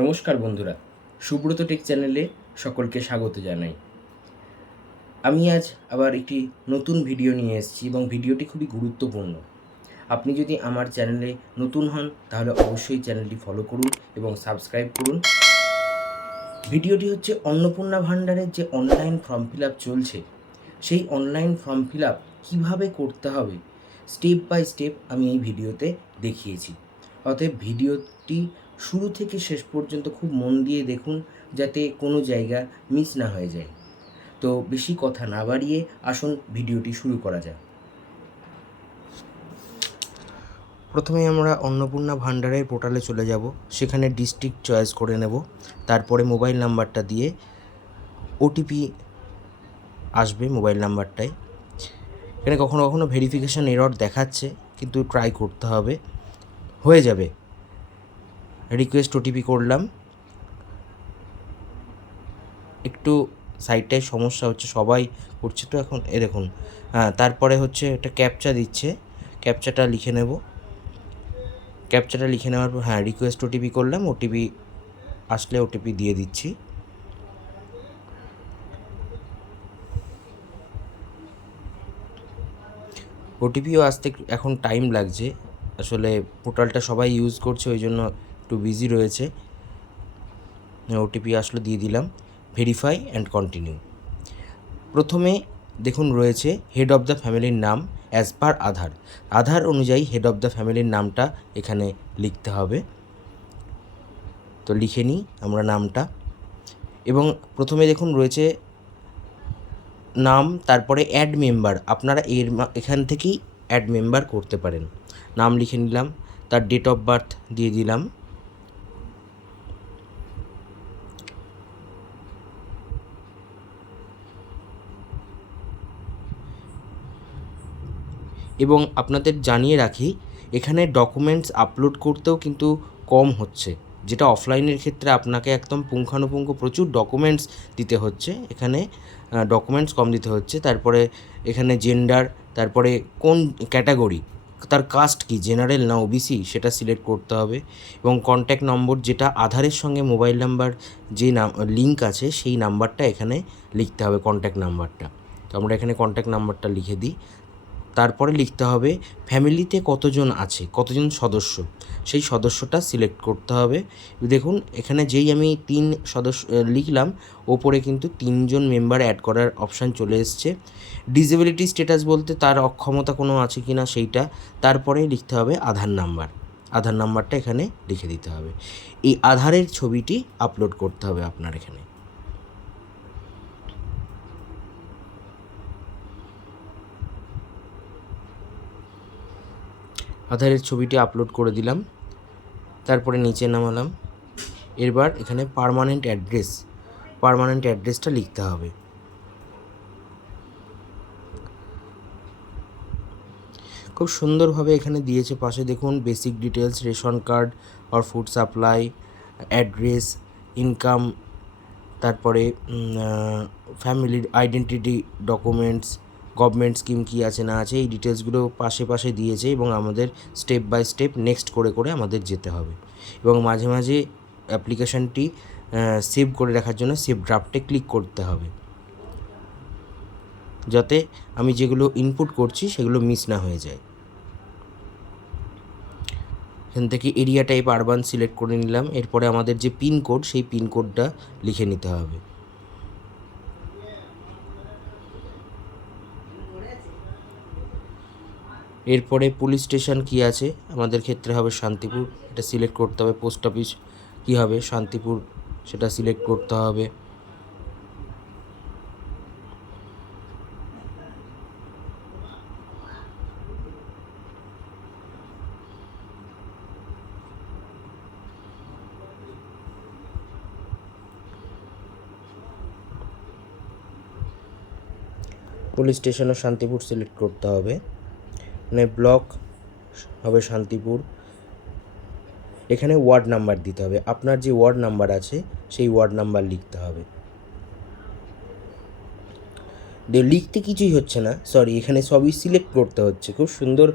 নমস্কার বন্ধুরা, সুব্রত টেক চ্যানেলে সকলকে স্বাগত জানাই। আমি আজ আবার একটি নতুন ভিডিও নিয়ে এসেছি এবং ভিডিওটি খুবই গুরুত্বপূর্ণ। আপনি যদি আমার চ্যানেলে নতুন হন তাহলে অবশ্যই চ্যানেলটি ফলো করুন এবং সাবস্ক্রাইব করুন। ভিডিওটি হচ্ছে অন্নপূর্ণা ভাণ্ডারের যে অনলাইন ফর্ম ফিল আপ চলছে, সেই অনলাইন ফর্ম ফিল আপ কীভাবে করতে হবে স্টেপ বাই স্টেপ আমি এই ভিডিওতে দেখিয়েছি। অতএব ভিডিওটি শুরু থেকে শেষ পর্যন্ত খুব মন দিয়ে দেখুন, যাতে কোনো জায়গা মিস না হয়ে যায়। তো বেশি কথা না বাড়িয়ে আসুন ভিডিওটি শুরু করা যাক। প্রথমে আমরা অন্নপূর্ণা ভাণ্ডারের পোর্টালে চলে যাব, সেখানে ডিস্ট্রিক্ট চয়েস করে নেব, তারপরে মোবাইল নাম্বারটা দিয়ে ওটিপি আসবে মোবাইল নাম্বারটায়। এখানে কখনো কখনো ভেরিফিকেশান এরর দেখাচ্ছে, কিন্তু ট্রাই করতে হবে, হয়ে যাবে। রিকোয়েস্ট ওটিপি করলাম। একটু সাইটটায় সমস্যা হচ্ছে, সবাই করছে তো এখন, দেখুন। তারপরে হচ্ছে একটা ক্যাপচা দিচ্ছে, ক্যাপচাটা লিখে নেব। ক্যাপচাটা লিখে নেওয়ার পর রিকোয়েস্ট ওটিপি করলাম, ওটিপি আসলে ওটিপি দিয়ে দিচ্ছি। ওটিপিও আসতে এখন টাইম লাগছে, আসলে পোর্টালটা সবাই ইউজ করছে, ওই জন্য একটু বিজি রয়েছে। ওটিপি আসলে দিয়ে দিলাম। Verify and continue. প্রথমে দেখুন রয়েছে হেড অফ দ্য ফ্যামিলির নাম অ্যাজ পার আধার অনুযায়ী হেড অফ দ্য ফ্যামিলির নামটা এখানে লিখতে হবে। তো লিখে নিই আমরা নামটা, এবং প্রথমে দেখুন রয়েছে নাম, তারপরে অ্যাড মেম্বার। আপনারা এখান থেকেই অ্যাড মেম্বার করতে পারেন। নাম লিখে নিলাম, তার ডেট অফ বার্থ দিয়ে দিলাম, এবং আপনাদের জানিয়ে রাখি এখানে ডকুমেন্টস আপলোড করতেও কিন্তু কম হচ্ছে, যেটা অফলাইনের ক্ষেত্রে আপনাকে একদম পুঙ্খানুপুঙ্খ প্রচুর ডকুমেন্টস দিতে হচ্ছে, এখানে ডকুমেন্টস কম দিতে হচ্ছে। তারপরে এখানে জেন্ডার, তারপরে কোন ক্যাটাগরি, তার কাস্ট কি, জেনারেল না ওবিসি, সেটা সিলেক্ট করতে হবে। এবং কন্ট্যাক্ট নম্বর, যেটা আধারের সঙ্গে মোবাইল নাম্বার যে লিঙ্ক আছে সেই নাম্বারটা এখানে লিখতে হবে, কন্ট্যাক্ট নাম্বারটা। তো আমরা এখানে কন্ট্যাক্ট নাম্বারটা লিখে দিই। তারপরে লিখতে হবে ফ্যামিলিতে কতজন আছে, কতজন সদস্য, সেই সদস্যটা সিলেক্ট করতে হবে। দেখুন এখানে যেই আমি 3 সদস্য লিখলাম, ওপরে কিন্তু 3 জন মেম্বার অ্যাড করার অপশান চলে এসছে। ডিসেবিলিটি স্ট্যাটাস বলতে তার অক্ষমতা কোনো আছে কি না সেইটা। তারপরে লিখতে হবে আধার নাম্বারটা এখানে লিখে দিতে হবে। এই আধারের ছবিটি আপলোড করতে হবে আপনার এখানে। আধারের ছবিটি আপলোড করে দিলাম, তারপরে নিচে নামালাম। এবার এখানে পার্মানেন্ট অ্যাড্রেসটা লিখতে হবে। খুব সুন্দরভাবে এখানে দিয়েছে, পাশে দেখুন বেসিক ডিটেলস, রেশন কার্ড আর ফুড সাপ্লাই, অ্যাড্রেস, ইনকাম, তারপরে ফ্যামিলির আইডেন্টিটি ডকুমেন্টস, গভর্নমেন্ট স্কিম কী আছে না আছে, এই ডিটেলসগুলো পাশে পাশে দিয়েছে, এবং আমাদের স্টেপ বাই স্টেপ নেক্সট করে করে আমাদের যেতে হবে। এবং মাঝে মাঝে অ্যাপ্লিকেশানটি সেভ করে রাখার জন্য সেভ ড্রাফটে ক্লিক করতে হবে, যাতে আমি যেগুলো ইনপুট করছি সেগুলো মিস না হয়ে যায়। এখান থেকে এরিয়া টাইপ আরবান সিলেক্ট করে নিলাম। এরপরে আমাদের যে পিনকোড, সেই পিনকোডটা লিখে নিতে হবে। এরপরে পুলিশ স্টেশন কী আছে, আমাদের ক্ষেত্রে হবে শান্তিপুর, এটা সিলেক্ট করতে হবে। পোস্ট অফিস কী হবে, শান্তিপুর, সেটা সিলেক্ট করতে হবে। পুলিশ স্টেশনও শান্তিপুর সিলেক্ট করতে হবে। মানে ব্লক হবে শান্তিপুর। এখানে ওয়ার্ড নাম্বার দিতে হবে, আপনার যে ওয়ার্ড নাম্বার আছে সেই ওয়ার্ড নাম্বার লিখতে হবে। লিখতে কিছুই হচ্ছে না, সরি, এখানে সবই সিলেক্ট করতে হচ্ছে। খুব সুন্দর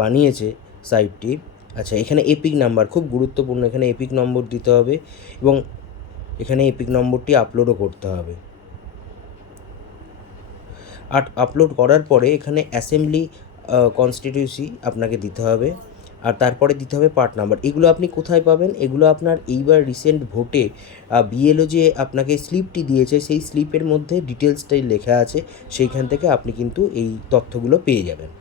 বানিয়েছে সাইটটি। আচ্ছা, এখানে এপিক নাম্বার খুব গুরুত্বপূর্ণ, এখানে এপিক নম্বর দিতে হবে এবং এখানে এপিক নম্বরটি আপলোডও করতে হবে। আর আপলোড করার পরে এখানে অ্যাসেম্বলি কনস্টিটিউসি আপনাকে দিতে হবে, আর তারপরে দিতে হবে পার্ট নাম্বার। এগুলো আপনি কোথায় পাবেন? এগুলো আপনার এইবার রিসেন্ট ভোটে বিএলও যে আপনাকে স্লিপটি দিয়েছে সেই স্লিপের মধ্যে ডিটেলসটাই লেখা আছে, সেইখান থেকে আপনি কিন্তু এই তথ্যগুলো পেয়ে যাবেন।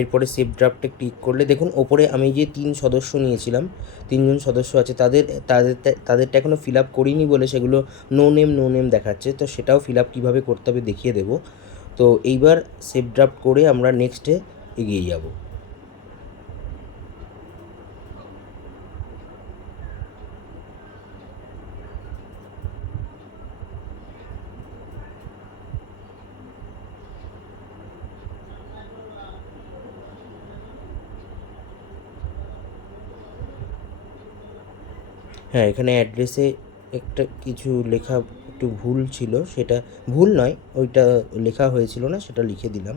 এরপরে সেভ ড্রাফটে ক্লিক করলে দেখুন ওপরে আমি যে 3 সদস্য নিয়েছিলাম, 3 জন সদস্য আছে, তাদেরটা এখনও ফিল আপ করিনি বলে সেগুলো নো নেম দেখাচ্ছে। তো সেটাও ফিল আপ কীভাবে করতে হবে দেখিয়ে দেবো। তো এইবার সেভ ড্রাফট করে আমরা নেক্সটে এগিয়ে যাব। হ্যাঁ, এখানে অ্যাড্রেসে একটা কিছু লেখা একটু ভুল ছিল, সেটা ভুল নয়, ওইটা লেখা হয়েছিল না, সেটা লিখে দিলাম,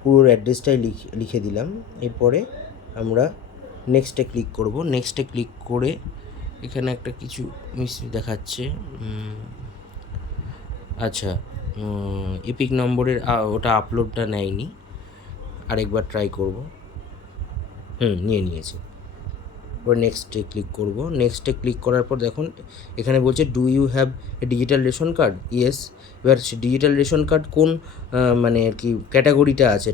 পুরো অ্যাড্রেসটাই লিখে দিলাম। এরপরে আমরা নেক্সটে ক্লিক করব। নেক্সটে ক্লিক করে এখানে একটা কিছু মিস দেখাচ্ছে। আচ্ছা, এপিক নম্বরের ওটা আপলোডটা নেয়নি, আরেকবার ট্রাই করব। নিয়েছে। এবার নেক্সটে ক্লিক করব। নেক্সটে ক্লিক করার পর দেখুন এখানে বলছে do you have a digital ration card? Yes. এবার ডিজিটাল রেশন কার্ড কোন মানে আর কি ক্যাটাগরিটা আছে,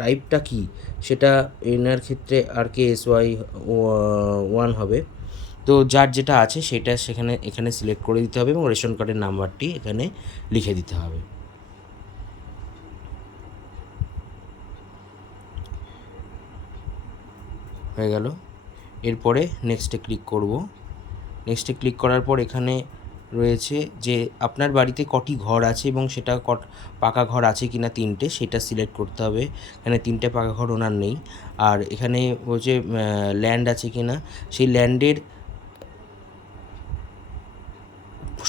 টাইপটা কি, সেটা এনার ক্ষেত্রে RKSY 1 হবে। তো যার যেটা আছে সেটা এখানে সিলেক্ট করে দিতে হবে এবং রেশন কার্ডের নাম্বারটি এখানে লিখে দিতে হবে। হয়ে গেল। এরপরে নেক্সটে ক্লিক করব। নেক্সটে ক্লিক করার পর এখানে রয়েছে যে আপনার বাড়িতে কটি ঘর আছে এবং সেটা পাকা ঘর আছে কি না, 3টে, সেটা সিলেক্ট করতে হবে। এখানে 3টে পাকা ঘর ওনার নেই। আর এখানে বলছে ল্যান্ড আছে কি না, সেই ল্যান্ডের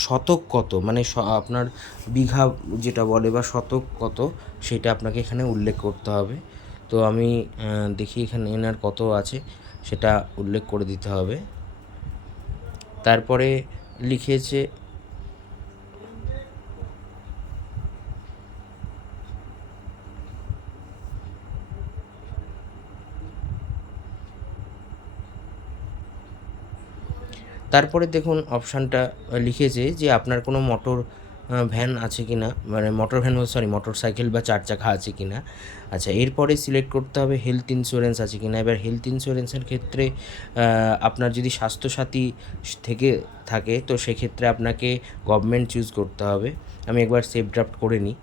শতক কত, মানে আপনার বিঘা যেটা বলে বা শতক কত, সেটা আপনাকে এখানে উল্লেখ করতে হবে। তো আমি দেখি এখানে এনার কত আছে সেটা উল্লেখ করে দিতে হবে। তারপরে লিখেছে তারপরে দেখুন অপশানটা লিখেছে যে আপনার কোনো মোটর ভ্যান আছে কি না, মানে মোটর সাইকেল বা 4 চাকা আছে কি না। আচ্ছা, এরপরে সিলেক্ট করতে হবে হেলথ ইন্স্যুরেন্স আছে কি না। এবার হেলথ ইন্স্যুরেন্সের ক্ষেত্রে আপনার যদি স্বাস্থ্যসাথী থেকে থাকে তো সেক্ষেত্রে আপনাকে গভর্নমেন্ট চুজ করতে হবে। আমি একবার সেভ ড্রাফট করে নিই।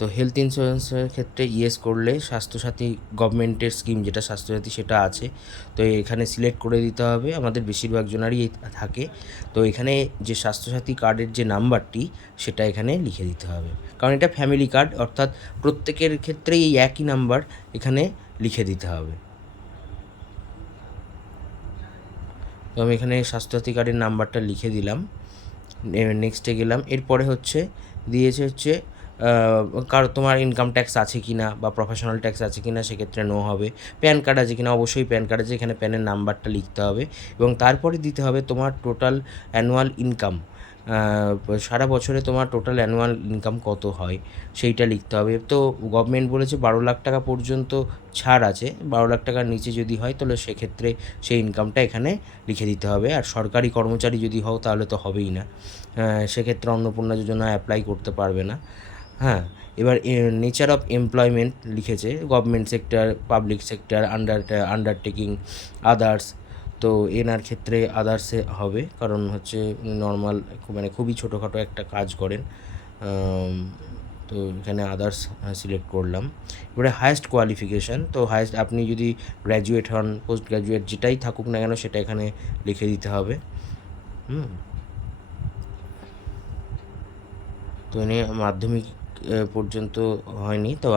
তো হেলথ ইন্স্যুরেন্সের ক্ষেত্রে ইয়েস করলে স্বাস্থ্যসাথী গভর্নমেন্টের স্কিম যেটা স্বাস্থ্যসাথী সেটা আছে, তো এখানে সিলেক্ট করে দিতে হবে। আমাদের বেশিরভাগ জনারই থাকে। তো এখানে যে স্বাস্থ্যসাথী কার্ডের যে নাম্বারটি সেটা এখানে লিখে দিতে হবে, কারণ এটা ফ্যামিলি কার্ড, অর্থাৎ প্রত্যেকের ক্ষেত্রেই এই একই নাম্বার এখানে লিখে দিতে হবে। তো আমি এখানে স্বাস্থ্যসাথী কার্ডের নাম্বারটা লিখে দিলাম। নেক্সটে গেলাম। এরপরে দিয়েছে কারো তোমার ইনকাম ট্যাক্স আছে কি না বা প্রফেশনাল ট্যাক্স আছে কি না, সেক্ষেত্রে নো হবে। প্যান কার্ড আছে কি না, অবশ্যই প্যান কার্ড আছে, এখানে প্যানের নাম্বারটা লিখতে হবে এবং তারপরে দিতে হবে তোমার টোটাল অ্যানুয়াল ইনকাম, সারা বছরে তোমার টোটাল অ্যানুয়াল ইনকাম কত হয় সেইটা লিখতে হবে। তো গভর্নমেন্ট বলেছে 12 লাখ টাকা পর্যন্ত ছাড় আছে, 12 লাখ টাকার নিচে যদি হয় তাহলে সেক্ষেত্রে সেই ইনকামটা এখানে লিখে দিতে হবে। আর সরকারি কর্মচারী যদি হও তাহলে তো হবেই না, সেক্ষেত্রে অন্নপূর্ণা যোজনা অ্যাপ্লাই করতে পারবে না। হ্যাঁ, এবার নেচার অফ এমপ্লয়মেন্ট লিখেছে government sector, public sector, undertaking, others. তো এনার ক্ষেত্রে আদার্সে হবে, কারণ নর্মাল মানে খুবই ছোটোখাটো একটা কাজ করেন। তো এখানে আদার্স সিলেক্ট করলাম। এবারে হায়েস্ট কোয়ালিফিকেশান, তো হায়েস্ট আপনি যদি গ্র্যাজুয়েট হন, পোস্ট গ্র্যাজুয়েট যেটাই থাকুক না কেন সেটা এখানে লিখে দিতে হবে। তো এনে মাধ্যমিক পর্যন্ত হয়নি, তো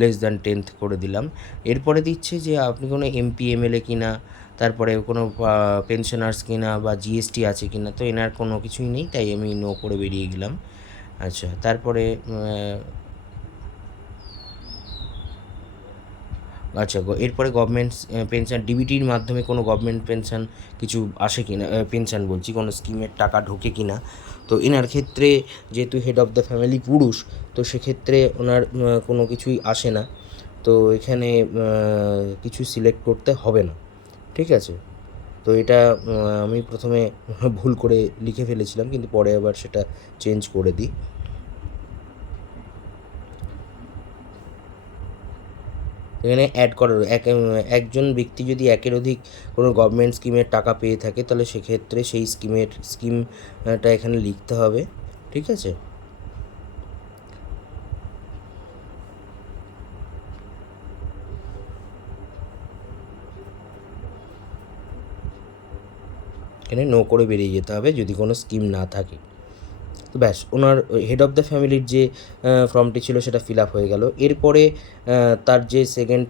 লেস দ্যান 10th করে দিলাম। এরপরে দিচ্ছে যে আপনি কোনো MP MLA কি না, তারপরে কোনো পেনশনার্স কিনা বা জিএসটি আছে কিনা, তো এনার কোনো কিছুই নেই, তাই আমি নো করে বেরিয়ে গেলাম। আচ্ছা, তারপরে আচ্ছা, এরপরে গভর্নমেন্ট পেনশন ডিবিটির মাধ্যমে কোনো গভর্নমেন্ট পেনশন কিছু আসে কি না, পেনশন বলছি, কোনো স্কিমের টাকা ঢোকে কি না। তো এনার ক্ষেত্রে যেহেতু হেড অফ দ্য ফ্যামিলি পুরুষ, তো সেক্ষেত্রে ওনার কোনো কিছুই আসে না। তো এখানে কিছু সিলেক্ট করতে হবে না, ঠিক আছে। তো এটা আমি প্রথমে ভুল করে লিখে ফেলেছিলাম, কিন্তু পরে আবার সেটা চেঞ্জ করে দিই। এখানে অ্যাড করার একজন ব্যক্তি যদি একের অধিক কোনো গভর্নমেন্ট স্কিমের টাকা পেয়ে থাকে, তাহলে সেক্ষেত্রে সেই স্কিমটা এখানে লিখতে হবে, ঠিক আছে। এখানে নো করে বেরিয়ে যেতে হবে যদি কোনো স্কিম না থাকে। তো ব্যাস, ওনার হেড অফ দ্য ফ্যামিলির যে ফর্মটি ছিল সেটা ফিল আপ হয়ে গেল। এরপরে তার যে সেকেন্ড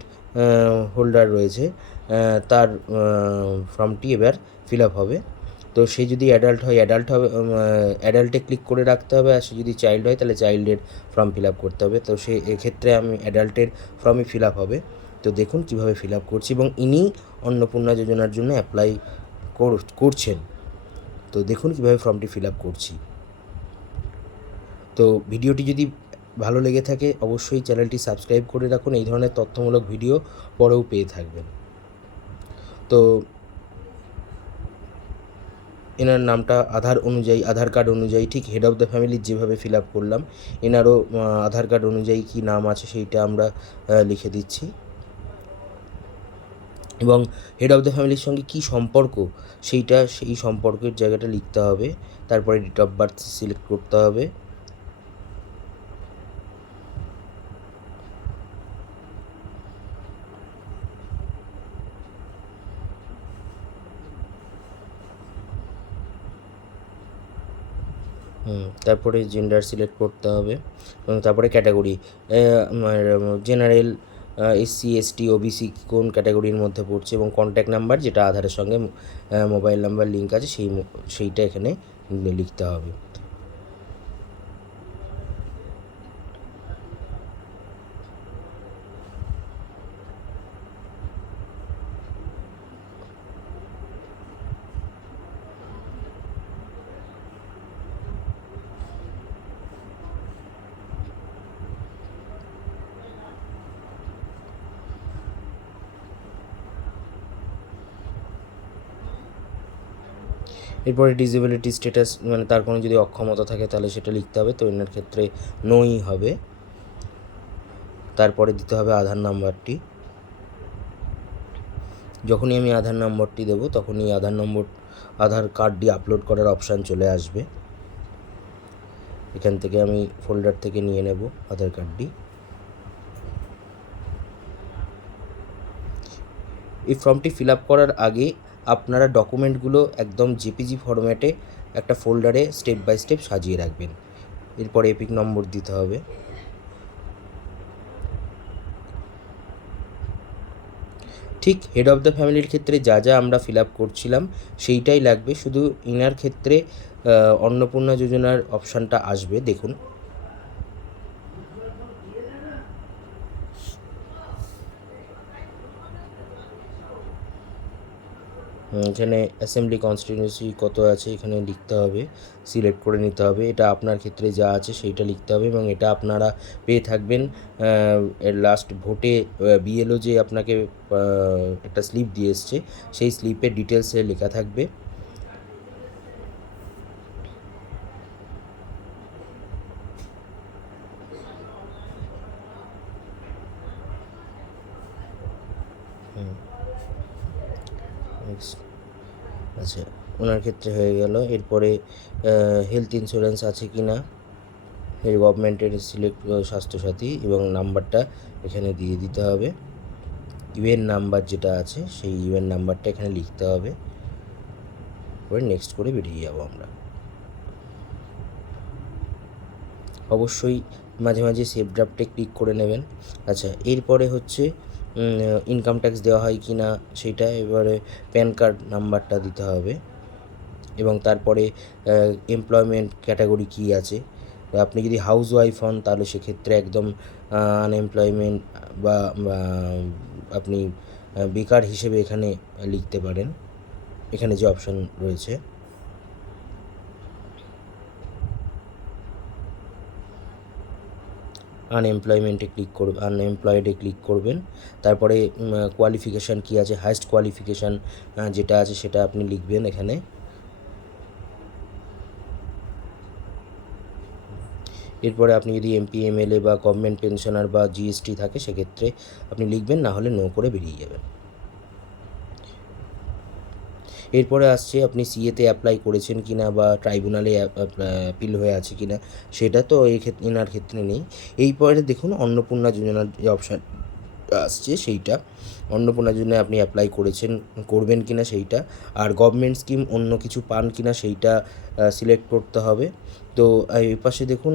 হোল্ডার রয়েছে, তার ফর্মটি এবার ফিল আপ হবে। তো সে যদি অ্যাডাল্ট হয় অ্যাডাল্ট হবে, অ্যাডাল্টে ক্লিক করে রাখতে হবে, আর সে যদি চাইল্ড হয় তাহলে চাইল্ডের ফর্ম ফিল আপ করতে হবে। তো সে এক্ষেত্রে আমি অ্যাডাল্টের ফর্মই ফিল আপ হবে। তো দেখুন কীভাবে ফিল আপ করছি, এবং ইনি অন্নপূর্ণা যোজনার জন্য অ্যাপ্লাই করছেন। তো দেখুন কীভাবে ফর্মটি ফিল আপ করছি। তো ভিডিওটি যদি ভালো লেগে থাকে অবশ্যই চ্যানেলটি সাবস্ক্রাইব করে রাখুন, এই ধরনের তথ্যমূলক ভিডিও পরেও পেয়ে থাকবেন। তো এনার নামটা আধার কার্ড অনুযায়ী ঠিক হেড অফ দ্য ফ্যামিলির যেভাবে ফিল আপ করলাম, এনারও আধার কার্ড অনুযায়ী কী নাম আছে সেইটা আমরা লিখে দিচ্ছি, এবং হেড অফ দ্য ফ্যামিলির সঙ্গে কী সম্পর্ক সেই সম্পর্কের জায়গাটা লিখতে হবে। তারপরে ডেট অফ বার্থ সিলেক্ট করতে হবে। তারপরে জেন্ডার সিলেক্ট করতে হবে, এবং তারপরে category, general, SC ST OBC কোন ক্যাটাগরির মধ্যে পড়ছে, এবং কন্ট্যাক্ট নাম্বার যেটা আধারের সঙ্গে মোবাইল নাম্বার লিঙ্ক আছে সেইটা এখানে লিখতে হবে। এরপরে ডিসেবিলিটি স্ট্যাটাস, মানে তার কোনো যদি অক্ষমতা থাকে তাহলে সেটা লিখতে হবে। তো এনার ক্ষেত্রে নোই হবে। তারপরে দিতে হবে আধার নাম্বারটি। যখনই আমি আধার নম্বরটি দেবো তখনই আধার কার্ডটি আপলোড করার অপশান চলে আসবে। এখান থেকে আমি ফোল্ডার থেকে নিয়ে নেব আধার কার্ডটি। এই ফর্মটি ফিল আপ করার আগে আপনারা ডকুমেন্টগুলো একদম জেপিজি ফরম্যাটে একটা ফোল্ডারে স্টেপ বাই স্টেপ সাজিয়ে রাখবেন। এরপরে এপিক নম্বর দিতে হবে। ঠিক হেড অফ দ্য ফ্যামিলির ক্ষেত্রে যা যা আমরা ফিল আপ করছিলাম সেইটাই লাগবে, শুধু ইনার ক্ষেত্রে অন্নপূর্ণা যোজনার অপশানটা আসবে, দেখুন। এখানে অ্যাসেম্বলি কনস্টিটিউয়েন্সি কত আছে এখানে লিখতে হবে, সিলেক্ট করে নিতে হবে। এটা আপনার ক্ষেত্রে যা আছে সেইটা লিখতে হবে, এবং এটা আপনারা পেয়ে থাকবেন এর লাস্ট ভোটে বিএলও যে আপনাকে একটা স্লিপ দিয়ে এসছে, সেই স্লিপের ডিটেলসে লেখা থাকবে। আচ্ছা, ওনার ক্ষেত্রে হয়ে গেল। এরপরে হেলথ ইন্স্যুরেন্স আছে কি না, এই গভর্নমেন্টের সিলেক্ট স্বাস্থ্যসাথী, এবং নাম্বারটা এখানে দিয়ে দিতে হবে। ইউএন নাম্বার যেটা আছে সেই ইউএন নাম্বারটা এখানে লিখতে হবে। পরে নেক্সট করে বেরিয়ে যাব আমরা। অবশ্যই মাঝে মাঝে সেভ ড্রাফটে ক্লিক করে নেবেন। আচ্ছা, এরপরে হচ্ছে ইনকাম ট্যাক্স দেওয়া হয় কি না সেইটা, এবারে প্যান কার্ড নাম্বারটা দিতে হবে, এবং তারপরে এমপ্লয়মেন্ট ক্যাটাগরি কী আছে। আপনি যদি হাউস ওয়াইফ হন তাহলে সেক্ষেত্রে একদম আনএমপ্লয়মেন্ট বা আপনি বেকার হিসেবে এখানে লিখতে পারেন, এখানে যে অপশান রয়েছে। আনএমপ্লয়েডে ক্লিক করবেন, তারপরে কোয়ালিফিকেশান কী আছে, হাইয়েস্ট কোয়ালিফিকেশান যেটা আছে সেটা আপনি লিখবেন এখানে। এরপরে আপনি যদি এমপি এমএলএ বা গভর্নমেন্ট পেনশনার বা জিএসটি থাকে সেক্ষেত্রে আপনি লিখবেন, না হলে নো করে বেরিয়ে যাবেন। এরপরে আসছে আপনি সিএতে অ্যাপ্লাই করেছেন কি না বা ট্রাইব্যুনালে অ্যাপিল হয়ে আছে কি না, সেটা তো এনার ক্ষেত্রে নেই। এরপরে দেখুন অন্নপূর্ণা যোজনার যে অপশান আসছে সেইটা, অন্নপূর্ণা যোজনায় আপনি অ্যাপ্লাই করবেন কি না সেইটা, আর গভর্নমেন্ট স্কিম অন্য কিছু পান কি না সেইটা সিলেক্ট করতে হবে। তো এই পাশে দেখুন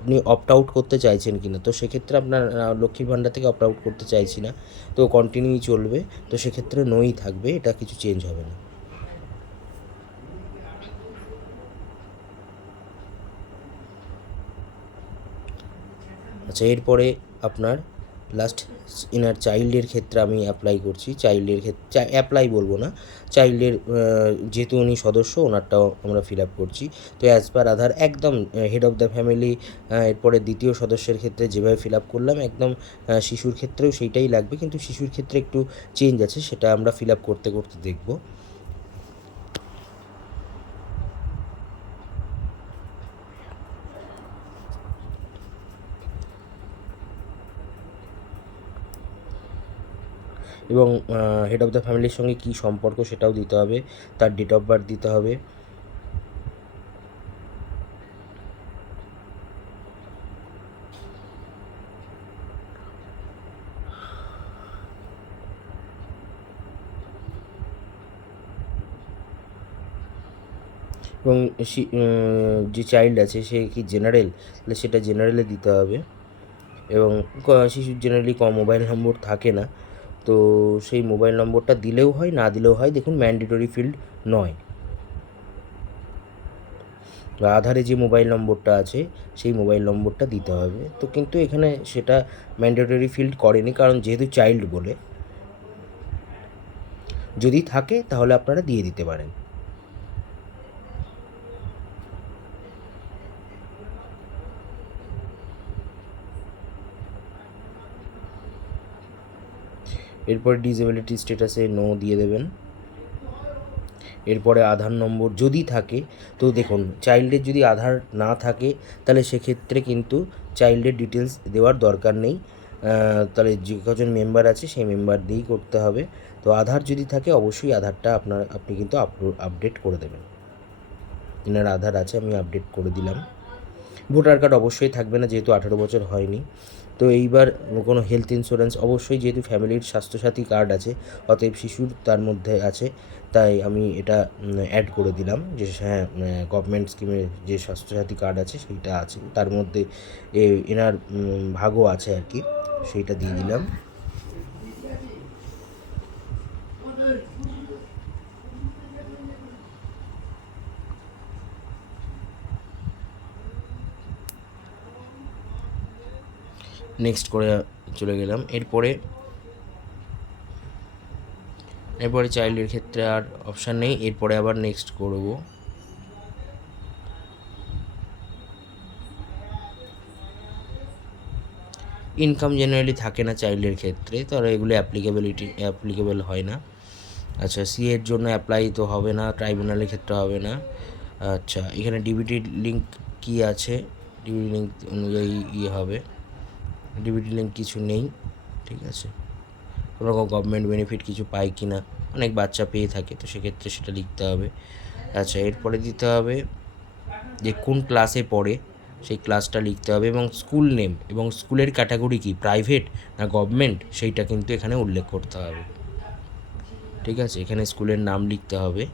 আপনি অপ্ট আউট করতে চাইছেন কি না, তো সেক্ষেত্রে আপনার লক্ষ্মীর ভাণ্ডার থেকে অপ্ট আউট করতে চাইছি না, তো কন্টিনিউই চলবে, তো সেক্ষেত্রে নোই থাকবে, এটা কিছু চেঞ্জ হবে না। আচ্ছা, এরপরে আপনার লাস্ট ইনার চাইল্ডের ক্ষেত্রে আমি অ্যাপ্লাই করছি। চাইল্ডের ক্ষেত্রে অ্যাপ্লাই বলবো না, চাইল্ডের যেহেতু উনি সদস্য ওনারটাও আমরা ফিল আপ করছি। তো অ্যাজ পার আধার একদম হেড অফ দ্য ফ্যামিলি, এরপরে দ্বিতীয় সদস্যের ক্ষেত্রে যেভাবে ফিল আপ করলাম একদম শিশুর ক্ষেত্রেও সেইটাই লাগবে, কিন্তু শিশুর ক্ষেত্রে একটু চেঞ্জ আছে, সেটা আমরা ফিল আপ করতে করতে দেখব। এবং হেড অফ দ্য ফ্যামিলির সঙ্গে কী সম্পর্ক সেটাও দিতে হবে, তার ডেট অফ বার্থ দিতে হবে। এবং যে চাইল্ড আছে সে কি জেনারেল, তাহলে সেটা জেনারেলে দিতে হবে। এবং শিশুর জেনারেলি মোবাইল নম্বর থাকে না, তো সেই মোবাইল নম্বরটা দিলেও হয় না দিলেও হয়, দেখুন ম্যান্ডেটরি ফিল্ড নয়। আধারে যে মোবাইল নম্বরটা আছে সেই মোবাইল নম্বরটা দিতে হবে, তো কিন্তু এখানে সেটা ম্যান্ডেটরি ফিল্ড করেনি, কারণ যেহেতু চাইল্ড বলে, যদি থাকে তাহলে আপনারা দিয়ে দিতে পারেন। এরপর ডিসেবিলিটি স্ট্যাটাসে নো দিয়ে দেবেন। এরপরে আধার নম্বর যদি থাকে, তো দেখুন চাইল্ডের যদি আধার না থাকে তাহলে সেক্ষেত্রে কিন্তু চাইল্ডের ডিটেলস দেওয়ার দরকার নেই, তাহলে যে কজন মেম্বার আছে সেই মেম্বার দিয়েই করতে হবে। তো আধার যদি থাকে অবশ্যই আধারটা আপনি কিন্তু আপডেট করে দেবেন। এনার আধার আছে, আমি আপডেট করে দিলাম। ভোটার কার্ড অবশ্যই থাকবে না, যেহেতু 18 বছর হয়নি। তো এইবার কোনো হেলথ ইন্স্যুরেন্স অবশ্যই, যেহেতু ফ্যামিলির স্বাস্থ্যসাথী কার্ড আছে অতএব শিশুর তার মধ্যে আছে, তাই আমি এটা অ্যাড করে দিলাম যে হ্যাঁ গভর্নমেন্ট স্কিমের যে স্বাস্থ্যসাথী কার্ড আছে সেইটা আছে, তার মধ্যে এনার ভাগও আছে আর কি, সেইটা দিয়ে দিলাম। নেক্সট করে চলে গেলাম। এরপরে চাইল্ডের ক্ষেত্রে আর অপশান নেই, এরপরে আবার নেক্সট করব। ইনকাম জেনারেলি থাকে না চাইল্ডের ক্ষেত্রে, তো এগুলো অ্যাপ্লিকেবল হয় না। আচ্ছা, সিএর জন্য অ্যাপ্লাই তো হবে না, ট্রাইব্যুনালের ক্ষেত্রে হবে না। আচ্ছা, এখানে ডিবিটি লিঙ্ক কি আছে, ডিবিটি লিঙ্ক অনুযায়ী হবে, ডিবিটি লিঙ্ক কিছু নেই, ঠিক আছে। কোনো রকম গভর্নমেন্ট বেনিফিট কিছু পায় কি না, অনেক বাচ্চা পেয়ে থাকে, তো সেক্ষেত্রে সেটা লিখতে হবে। আচ্ছা, এরপরে দিতে হবে যে কোন ক্লাসে পড়ে সেই ক্লাসটা লিখতে হবে, এবং স্কুল নেম এবং স্কুলের ক্যাটাগরি কি, প্রাইভেট না গভর্নমেন্ট, সেইটা কিন্তু এখানে উল্লেখ করতে হবে, ঠিক আছে। এখানে স্কুলের নাম লিখতে হবে।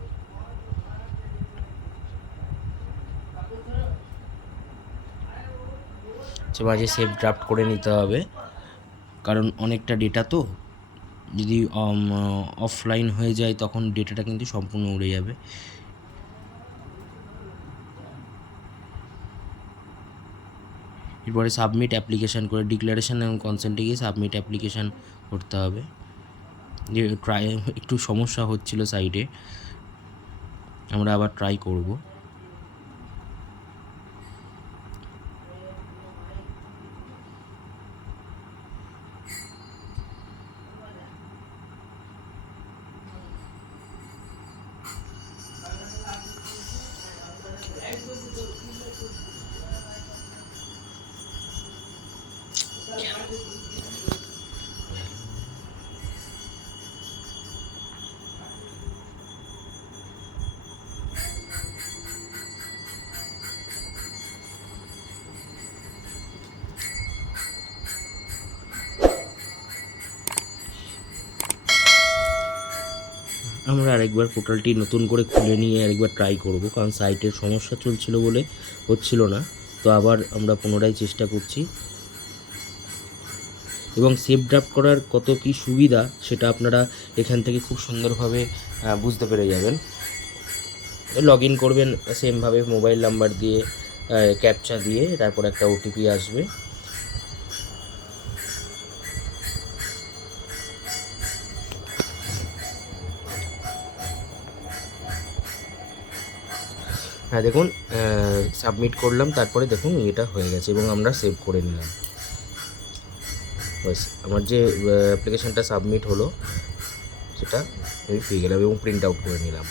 মাঝে সেভ ড্রাফট করে নিতে হবে। কারণ অনেকটা ডেটা তো, যদি অফলাইন হয়ে যায় তখন ডেটাটা কিন্তু সম্পূর্ণ উড়ে যাবে। এরপরে সাবমিট অ্যাপ্লিকেশান করে ডিক্লারেশান এবং কনসেন্টে গিয়ে সাবমিট অ্যাপ্লিকেশান করতে হবে। যে ট্রাই একটু সমস্যা হচ্ছিল সাইটে, আমরা আবার ট্রাই করব। আমরা আরেকবার পোর্টালটি নতুন করে খুলে নিয়ে আরেকবার ট্রাই করব, কারণ সাইটের সমস্যা চলছিল বলে হচ্ছিল না। তো আবার আমরা পুনরায় চেষ্টা করছি, এবং সেভ ড্রাফট করার কত কী সুবিধা সেটা আপনারা এখান থেকে খুব সুন্দরভাবে বুঝতে পেরে যাবেন। লগ ইন করবেন সেমভাবে মোবাইল নাম্বার দিয়ে, ক্যাপচা দিয়ে, তারপর একটা ওটিপি আসবে। হ্যাঁ দেখুন, সাবমিট করলাম, তারপরে দেখুন এটা হয়ে গেছে এবং আমরা সেভ করে নিলাম। বাস আমার যে অ্যাপ্লিকেশানটা সাবমিট হলো সেটা আমি পেয়ে গেলাম এবং প্রিন্ট আউট করে নিলাম।